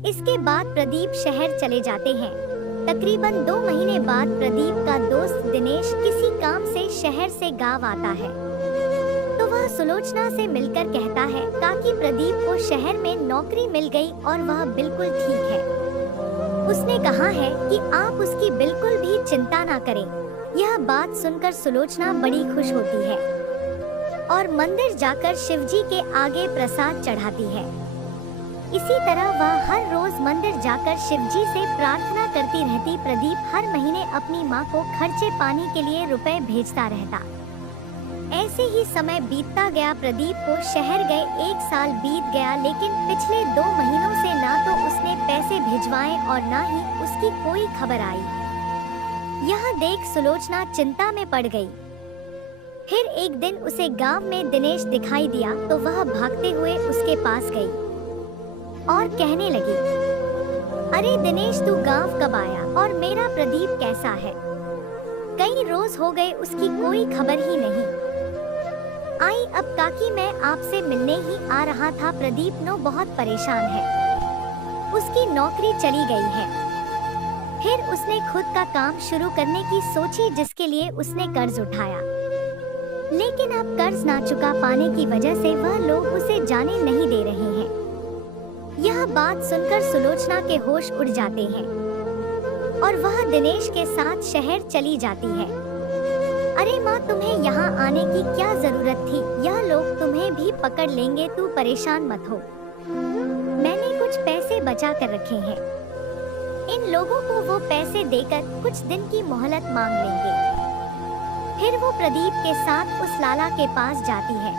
इसके बाद प्रदीप शहर चले जाते हैं। तकरीबन 2 महीने बाद प्रदीप का दोस्त दिनेश किसी काम से शहर से गांव आता है, तो वह सुलोचना से मिलकर कहता है ताकि प्रदीप को शहर में नौकरी मिल गई और वह बिल्कुल ठीक है। उसने कहा है कि आप उसकी बिल्कुल भी चिंता ना करें। यह बात सुनकर सुलोचना बड़ी खुश होती है और मंदिर जाकर शिवजी के आगे प्रसाद चढ़ाती है। इसी तरह वह हर रोज मंदिर जाकर शिवजी से प्रार्थना करती रहती। प्रदीप हर महीने अपनी माँ को खर्चे पानी के लिए रुपए भेजता रहता। ऐसे ही समय बीतता गया। प्रदीप को शहर गए 1 साल बीत गया, लेकिन पिछले 2 महीनों से ना तो उसने पैसे भिजवाए और ना ही उसकी कोई खबर आई। यह देख सुलोचना चिंता में पड़ गई। फिर एक दिन उसे गांव में दिनेश दिखाई दिया, तो वह भागते हुए उसके पास गई और कहने लगी, अरे दिनेश, तू गांव कब आया और मेरा प्रदीप कैसा है? कई रोज हो गए उसकी कोई खबर ही नहीं आई। अब काकी, मैं आपसे मिलने ही आ रहा था। प्रदीप नो बहुत परेशान है, उसकी नौकरी चली गई है। फिर उसने खुद का काम शुरू करने की सोची, जिसके लिए उसने कर्ज उठाया, लेकिन अब कर्ज ना चुका पाने की वजह से वह लोग उसे जाने नहीं दे रहे हैं। यह बात सुनकर सुलोचना के होश उड़ जाते हैं और वह दिनेश के साथ शहर चली जाती है। अरे माँ, तुम्हें यहाँ आने की क्या जरूरत थी? यह लोग तुम्हें भी पकड़ लेंगे, तू परेशान मत हो। मैंने कुछ पैसे बचा कर रखे हैं, इन लोगों को वो पैसे देकर कुछ दिन की मोहलत मांग लेंगे। फिर वो प्रदीप के साथ उस लाला के पास जाती है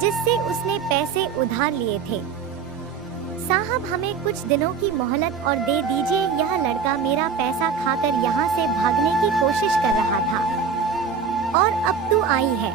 जिससे उसने पैसे उधार लिए थे। साहब, हमें कुछ दिनों की मोहलत और दे दीजिए। यह लड़का मेरा पैसा खाकर यहाँ से भागने की कोशिश कर रहा था और अब तू आई है।